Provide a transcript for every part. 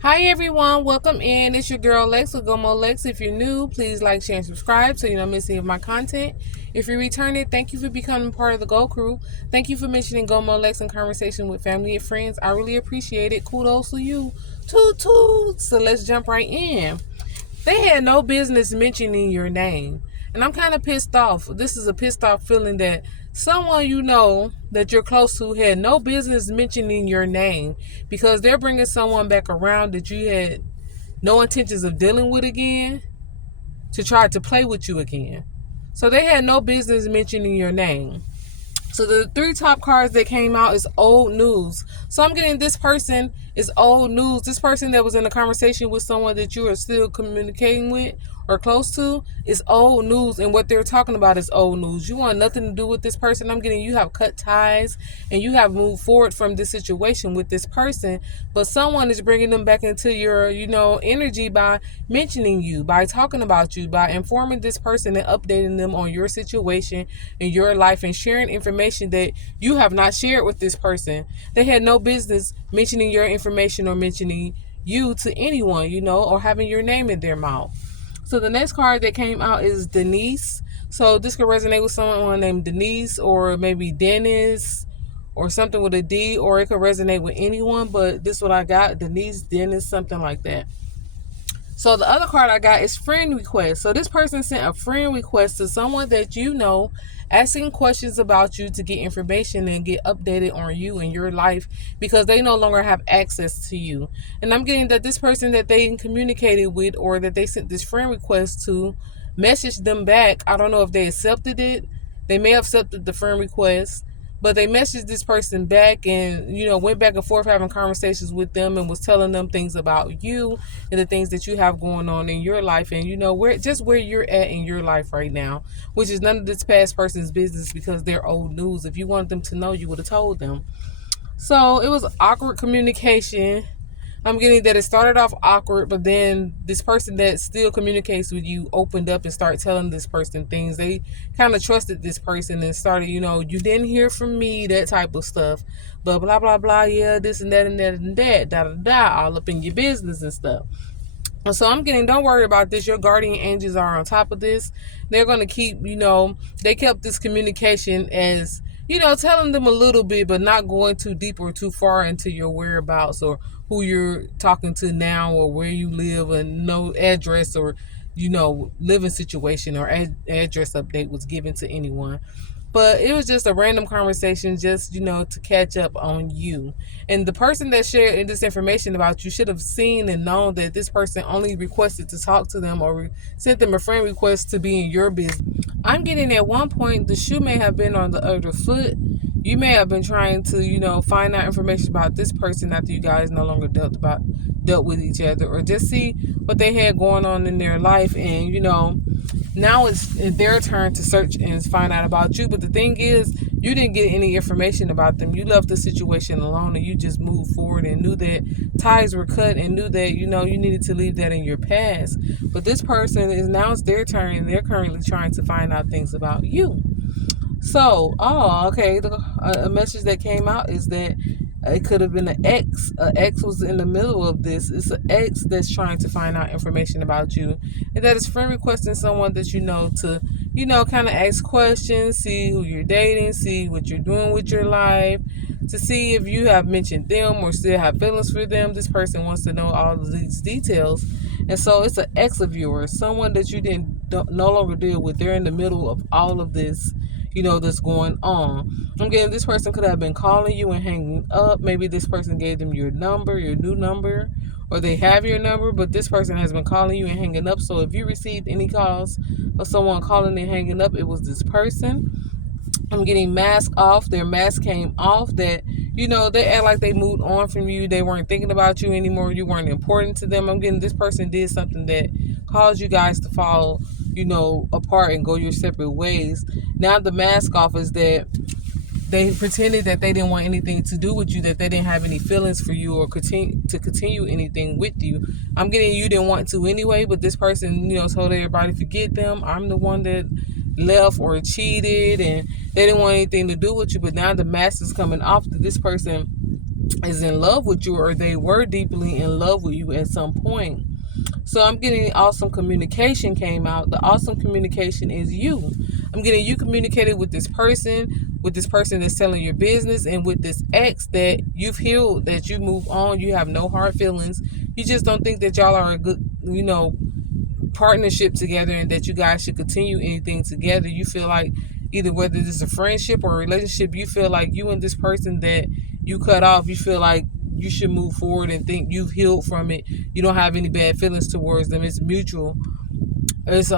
Hi everyone, welcome in. It's your girl Lex with Gomo Lex. If you're new, please like, share, and subscribe so you don't miss any of my content. If you're returning, thank you for becoming part of the Go Crew. Thank you for mentioning Gomo Lex in conversation with family and friends. I really appreciate it. Kudos to you. Toot toot. So let's jump right in. They had no business mentioning your name. And I'm kind of pissed off. This is a pissed off feeling that someone you know that you're close to had no business mentioning your name because they're bringing someone back around that you had no intentions of dealing with again to try to play with you again. So they had no business mentioning your name. So the three top cards that came out is old news. So I'm getting this person is old news. This person that was in a conversation with someone that you are still communicating with or close to is old news, and what they're talking about is old news. You want nothing to do with this person. I'm getting you have cut ties and you have moved forward from this situation with this person, but someone is bringing them back into your, energy by mentioning you, by talking about you, by informing this person and updating them on your situation in your life and sharing information that you have not shared with this person. They had no business mentioning your information or mentioning you to anyone, or having your name in their mouth. So the next card that came out is Denise. So this could resonate with someone named Denise or maybe Dennis or something with a D, or it could resonate with anyone, but this is what I got: Denise, Dennis, something like that. So the other card I got is friend request. So this person sent a friend request to someone that you know, asking questions about you to get information and get updated on you and your life because they no longer have access to you. And I'm getting that this person that they communicated with or that they sent this friend request to messaged them back. I don't know if they accepted it. They may have accepted the friend request, but they messaged this person back and, went back and forth having conversations with them and was telling them things about you and the things that you have going on in your life and, where you're at in your life right now, which is none of this past person's business because they're old news. If you wanted them to know, you would have told them. So it was awkward communication. I'm getting that it started off awkward, but then this person that still communicates with you opened up and started telling this person things. They kind of trusted this person and started, you didn't hear from me, that type of stuff. But blah, blah, blah, yeah, this and that and that and that, da, da, da, all up in your business and stuff. And so I'm getting, don't worry about this. Your guardian angels are on top of this. They're going to keep, they kept this communication as, telling them a little bit, but not going too deep or too far into your whereabouts or who you're talking to now or where you live, and no address or, living situation or address update was given to anyone. But it was just a random conversation, just, to catch up on you. And the person that shared this information about you should have seen and known that this person only requested to talk to them or sent them a friend request to be in your business. I'm getting at one point the shoe may have been on the other foot. You may have been trying to, find out information about this person after you guys no longer dealt with each other, or just see what they had going on in their life. And, now it's their turn to search and find out about you. But the thing is, you didn't get any information about them. You left the situation alone and you just moved forward and knew that ties were cut and knew that, you needed to leave that in your past. But this person is now it's their turn and they're currently trying to find out things about you. So, okay. A message that came out is that it could have been an ex. An ex was in the middle of this. It's an ex that's trying to find out information about you. And that is friend requesting someone that you know to, kind of ask questions, see who you're dating, see what you're doing with your life, to see if you have mentioned them or still have feelings for them. This person wants to know all of these details. And so it's an ex of yours, someone that you no longer deal with. They're in the middle of all of this, that's going on. I'm getting this person could have been calling you and hanging up. Maybe this person gave them your number, your new number, or they have your number, but this person has been calling you and hanging up. So if you received any calls of someone calling and hanging up, it was this person. I'm getting mask off. Their mask came off. That, they act like they moved on from you. They weren't thinking about you anymore. You weren't important to them. I'm getting this person did something that caused you guys to fall, apart and go your separate ways. Now the mask off is that they pretended that they didn't want anything to do with you, that they didn't have any feelings for you or continue anything with you. I'm getting you didn't want to anyway, but this person, told everybody forget them. I'm the one that left or cheated and they didn't want anything to do with you. But now the mask is coming off that this person is in love with you, or they were deeply in love with you at some point. So I'm getting awesome communication came out. The awesome communication is you. I'm getting you communicated with this person that's telling your business, and with this ex that you've healed, that you move on, you have no hard feelings. You just don't think that y'all are a good, partnership together, and that you guys should continue anything together. You feel like either whether this is a friendship or a relationship, you feel like you and this person that you cut off, you feel like you should move forward and think you've healed from it. You don't have any bad feelings towards them. It's mutual. It's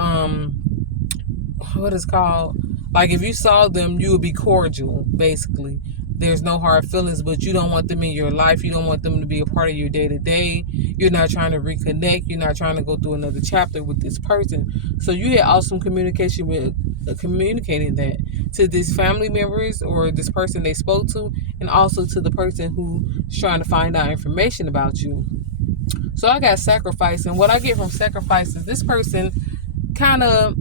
what is called, like, if you saw them, you would be cordial, basically. There's no hard feelings, but you don't want them in your life. You don't want them to be a part of your day to day. You're not trying to reconnect. You're not trying to go through another chapter with this person. So you had awesome communication with communicating that to these family members or this person they spoke to, and also to the person who's trying to find out information about you. So I got sacrifice, and what I get from sacrifice is this person kind of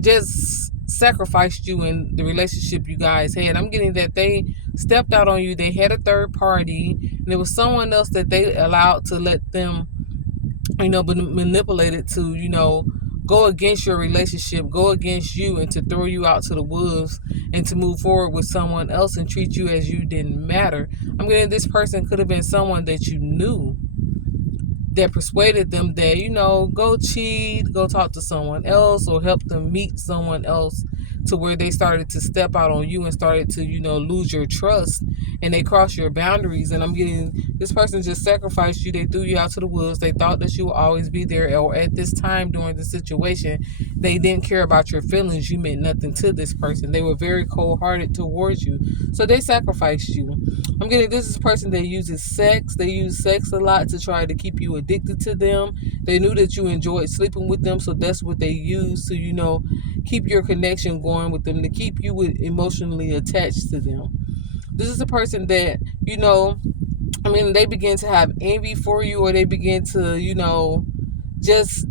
just sacrificed you in the relationship you guys had. I'm getting that they stepped out on you. They had a third party, and it was someone else that they allowed to let them, be manipulated to, go against your relationship, go against you, and to throw you out to the wolves, and to move forward with someone else and treat you as you didn't matter. I'm getting this person could have been someone that you knew, that persuaded them that, go cheat, go talk to someone else, or help them meet someone else, to where they started to step out on you and started to, lose your trust, and they crossed your boundaries. And I'm getting this person just sacrificed you. They threw you out to the wolves. They thought that you would always be there, or at this time during the situation, they didn't care about your feelings. You meant nothing to this person. They were very cold-hearted towards you. So they sacrificed you. I'm getting this is a person that uses sex. They use sex a lot to try to keep you addicted to them. They knew that you enjoyed sleeping with them, so that's what they used to, keep your connection going with them, to keep you emotionally attached to them. This is a person that, they begin to have envy for you, or they begin to, just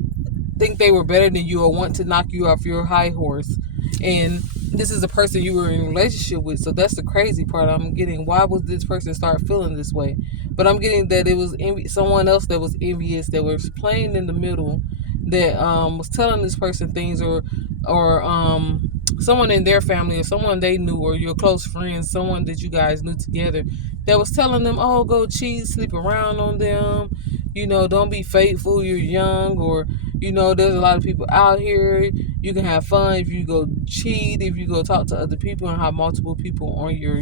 think they were better than you, or want to knock you off your high horse. And this is the person you were in a relationship with. So that's the crazy part. I'm getting, why would this person start feeling this way? But I'm getting that it was someone else that was envious, that was playing in the middle, that was telling this person things, or someone in their family, or someone they knew, or your close friends, someone that you guys knew together, that was telling them, oh, go cheat, sleep around on them, don't be faithful, you're young, or there's a lot of people out here, you can have fun if you go cheat, if you go talk to other people and have multiple people on your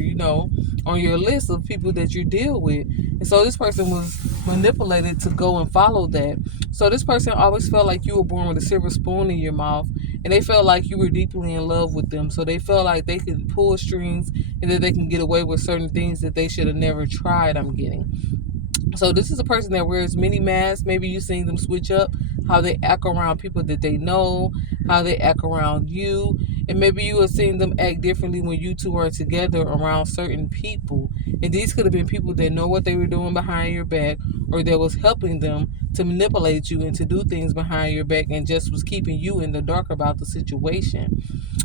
on your list of people that you deal with. And so this person was manipulated to go and follow that. So this person always felt like you were born with a silver spoon in your mouth, and they felt like you were deeply in love with them. So they felt like they could pull strings, and that they can get away with certain things that they should have never tried, I'm getting. So this is a person that wears many masks. Maybe you've seen them switch up how they act around people that they know, how they act around you. And maybe you have seen them act differently when you two are together around certain people. And these could have been people that know what they were doing behind your back, or that was helping them to manipulate you and to do things behind your back, and just was keeping you in the dark about the situation.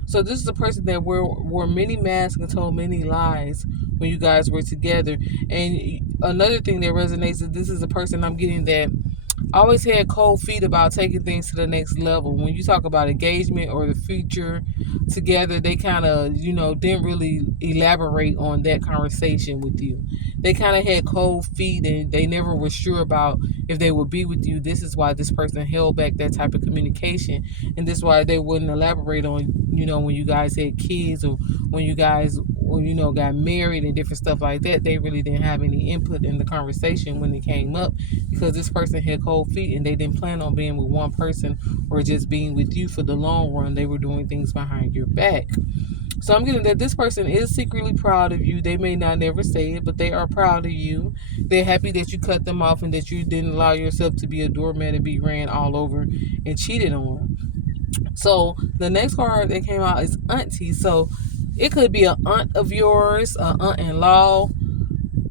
So this is a person that wore many masks and told many lies when you guys were together. And another thing that resonates is this is a person I'm getting that always had cold feet about taking things to the next level. When you talk about engagement or the future together, they kind of, didn't really elaborate on that conversation with you. They kind of had cold feet, and they never were sure about if they would be with you. This is why this person held back that type of communication. And this is why they wouldn't elaborate on, when you guys had kids, or when you guys, got married and different stuff like that. They really didn't have any input in the conversation when it came up, because this person had cold feet, and they didn't plan on being with one person or just being with you for the long run. They were doing things behind your back. So I'm getting that this person is secretly proud of you. They may not never say it, but they are proud of you. They're happy that you cut them off, and that you didn't allow yourself to be a doormat and be ran all over and cheated on. So the next card that came out is auntie. So it could be an aunt of yours, an aunt-in-law,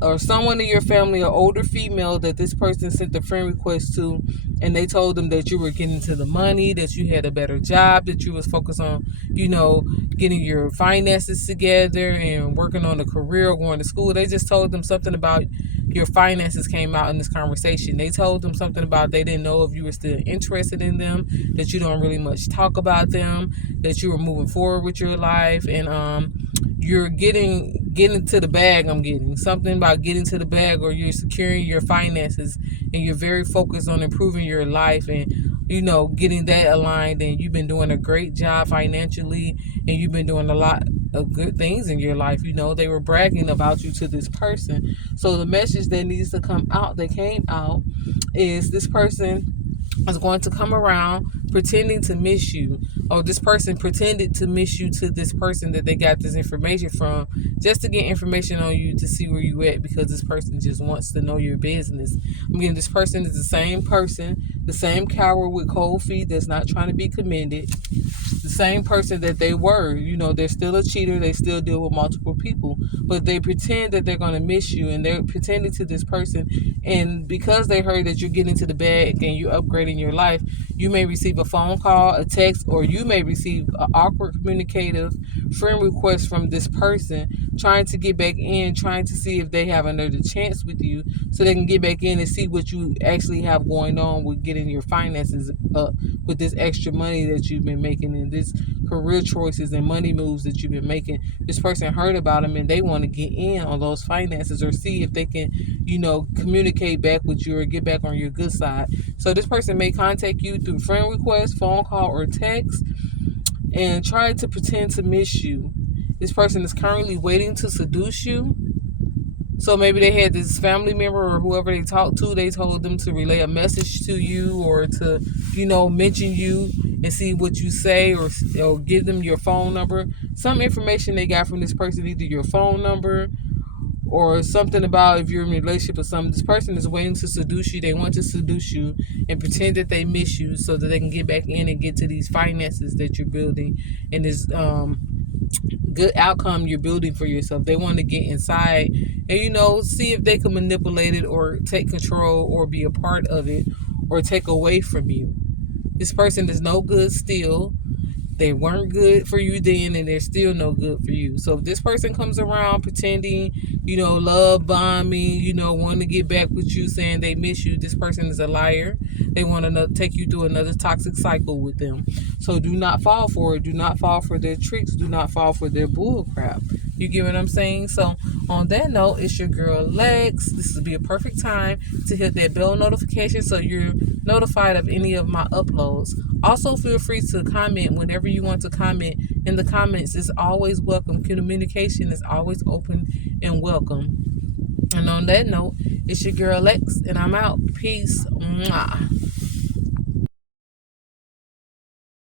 or someone in your family, an older female, that this person sent a friend request to, and they told them that you were getting to the money, that you had a better job, that you was focused on, getting your finances together and working on a career or going to school. They just told them something about, your finances came out in this conversation. They told them something about they didn't know if you were still interested in them, that you don't really much talk about them, that you were moving forward with your life, and you're getting to the bag. I'm getting something about getting to the bag, or you're securing your finances, and you're very focused on improving your life, and getting that aligned. And you've been doing a great job financially, and you've been doing a lot of good things in your life. They were bragging about you to this person. So the message that needs to come out, that came out, is this person is going to come around pretending to miss you, or this person pretended to miss you to this person that they got this information from, just to get information on you, to see where you at, because this person just wants to know your business. I mean, this person is the same person, the same coward with cold feet that's not trying to be commended, the same person that they were. They're still a cheater, they still deal with multiple people, but they pretend that they're going to miss you, and they're pretending to this person. And because they heard that you're getting to the bag and you're upgrading your life, you may receive a phone call, a text, or you may receive an awkward communicative friend request from this person, trying to get back in, trying to see if they have another chance with you, so they can get back in and see what you actually have going on with getting your finances up, with this extra money that you've been making, and this career choices and money moves that you've been making. This person heard about them, and they want to get in on those finances, or see if they can, communicate back with you, or get back on your good side. So this person may contact you through friend request, phone call, or text, and try to pretend to miss you. This person is currently waiting to seduce you. So maybe they had this family member or whoever they talked to, they told them to relay a message to you, or to, mention you and see what you say, or give them your phone number. Some information they got from this person, either your phone number or something about if you're in a relationship or something. This person is waiting to seduce you. They want to seduce you and pretend that they miss you, so that they can get back in and get to these finances that you're building, and this good outcome you're building for yourself. They want to get inside and see if they can manipulate it, or take control, or be a part of it, or take away from you. This person is no good still. They weren't good for you then, and they're still no good for you. So if this person comes around pretending, love bombing, wanting to get back with you, saying they miss you, this person is a liar. They want to take you through another toxic cycle with them. So do not fall for it. Do not fall for their tricks. Do not fall for their bull crap. You get what I'm saying? So on that note, it's your girl Lex. This would be a perfect time to hit that bell notification so you're notified of any of my uploads. Also, feel free to comment whenever you want to comment. In the comments, it's always welcome. Communication is always open and welcome. And on that note, it's your girl Lex, and I'm out. Peace. Mwah.